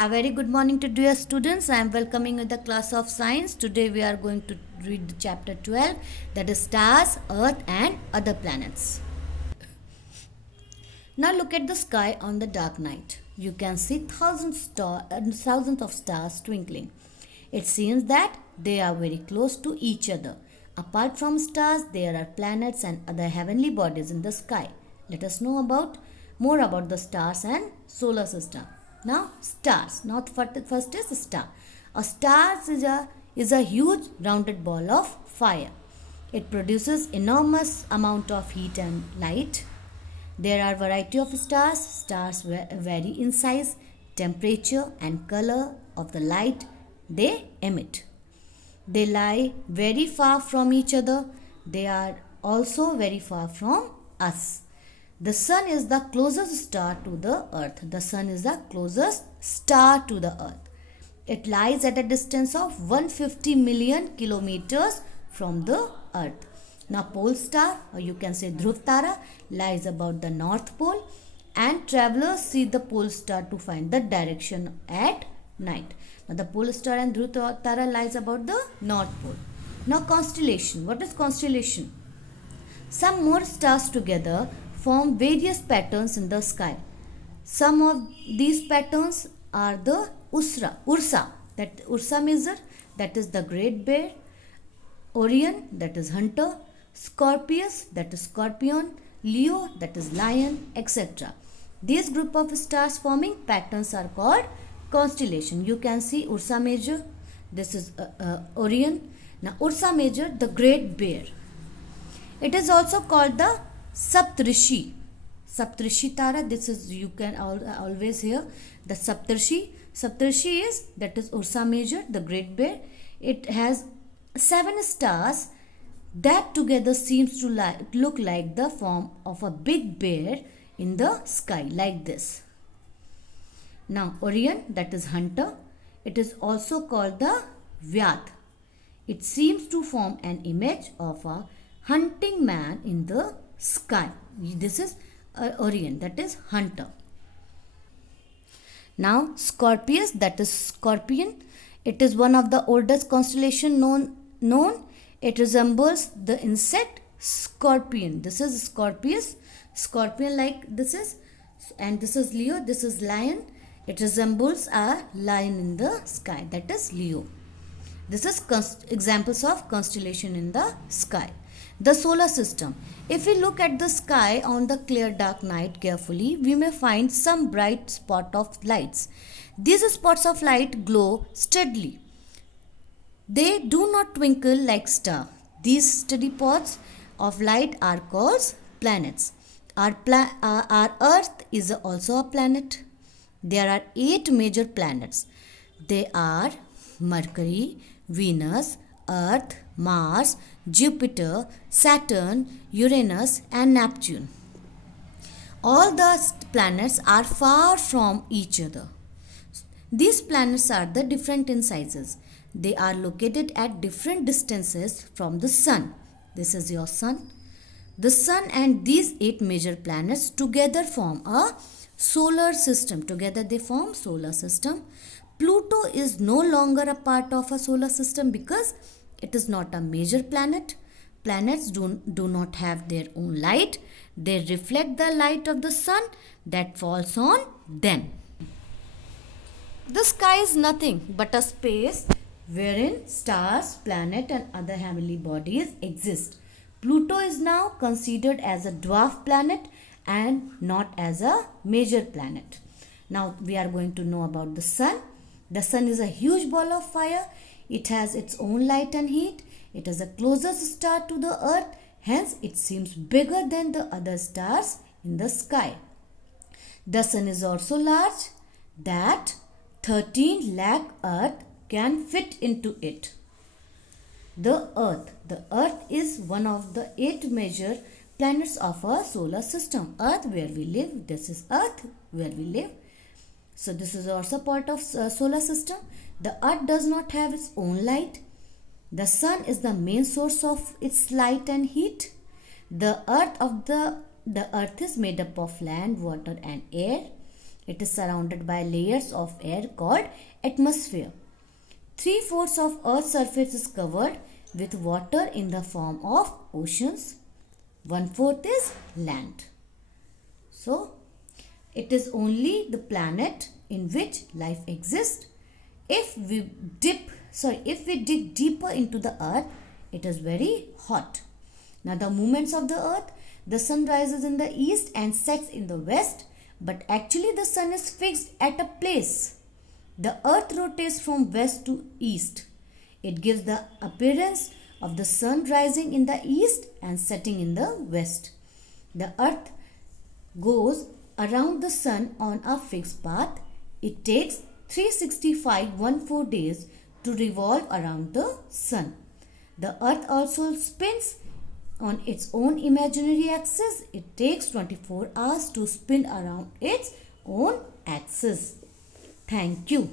A very good morning to dear students. I am welcoming you the class of science. Today we are going to read the chapter 12, that is stars, earth and other planets. Now look at the sky on the dark night. You can see thousands of stars twinkling. It seems that they are very close to each other. Apart from stars, there are planets and other heavenly bodies in the sky. Let us know more about the stars and solar system. Now, stars. Now, first is star. A star is a huge rounded ball of fire. It produces enormous amount of heat and light. There are variety of stars. Stars vary in size, temperature and color of the light they emit. They lie very far from each other. They are also very far from us. The sun is the closest star to the earth. The sun is the closest star to the earth. It lies at a distance of 150 million kilometers from the earth. Now, pole star, or you can say Dhruv Tara, lies about the north pole, and travelers see the pole star to find the direction at night. Now, the pole star and Dhruv Tara lies about the north pole. Now, constellation. What is constellation? Some more stars together form various patterns in the sky. Some of these patterns are the Ursa, that Ursa Major, that is the Great Bear, Orion, that is Hunter, Scorpius, that is Scorpion, Leo, that is Lion, etc. These group of stars forming patterns are called constellation. You can see Ursa Major, this is Orion. Now Ursa Major, the Great Bear. It is also called the Saptarishi. Saptarishi Tara, this is, you can always hear the Saptarishi. Saptarishi is, that is Ursa Major, the Great Bear. It has 7 stars that together seems to look like the form of a big bear in the sky, like this. Now Orion, that is Hunter. It is also called the Vyat. It seems to form an image of a hunting man in the sky. This is Orion, that is Hunter. Now Scorpius, that is Scorpion. It is one of the oldest constellation known. It resembles the insect scorpion. This is Scorpius. Scorpion like this is, and this is Leo. This is Lion. It resembles a lion in the sky, that is Leo. This is examples of constellation in the sky. The solar system. If we look at the sky on the clear dark night carefully, we may find some bright spot of lights. These spots of light glow steadily. They do not twinkle like stars. These steady spots of light are called planets. Our Earth is also a planet. There are 8 major planets. They are Mercury, Venus, Earth, Mars, Jupiter, Saturn, Uranus and Neptune. All the planets are far from each other. These planets are the different in sizes. They are located at different distances from the sun. This is your sun. The sun and these 8 major planets together form a solar system. Together they form solar system. Pluto is no longer a part of a solar system because it is not a major planet. Planets do not have their own light. They reflect the light of the sun that falls on them. The sky is nothing but a space wherein stars, planets and other heavenly bodies exist. Pluto is now considered as a dwarf planet and not as a major planet. Now we are going to know about the sun. The sun is a huge ball of fire. It has its own light and heat. It is the closest star to the earth. Hence it seems bigger than the other stars in the sky. The sun is also large, that 13 lakh earth can fit into it. The earth is one of the 8 major planets of our solar system. Earth, where we live. This is earth where we live. So this is also part of solar system. The earth does not have its own light. The sun is the main source of its light and heat. The earth is made up of land, water and air. It is surrounded by layers of air called atmosphere. 3/4 of Earth's surface is covered with water in the form of oceans. 1/4 is land. So, it is only the planet in which life exists. If we dig deeper into the earth, it is very hot. Now the movements of the earth, the sun rises in the east and sets in the west, but actually the sun is fixed at a place. The earth rotates from west to east. It gives the appearance of the sun rising in the east and setting in the west. The earth goes around the sun on a fixed path. It takes 365 days to revolve around the sun. The earth also spins on its own imaginary axis. It takes 24 hours to spin around its own axis. Thank you.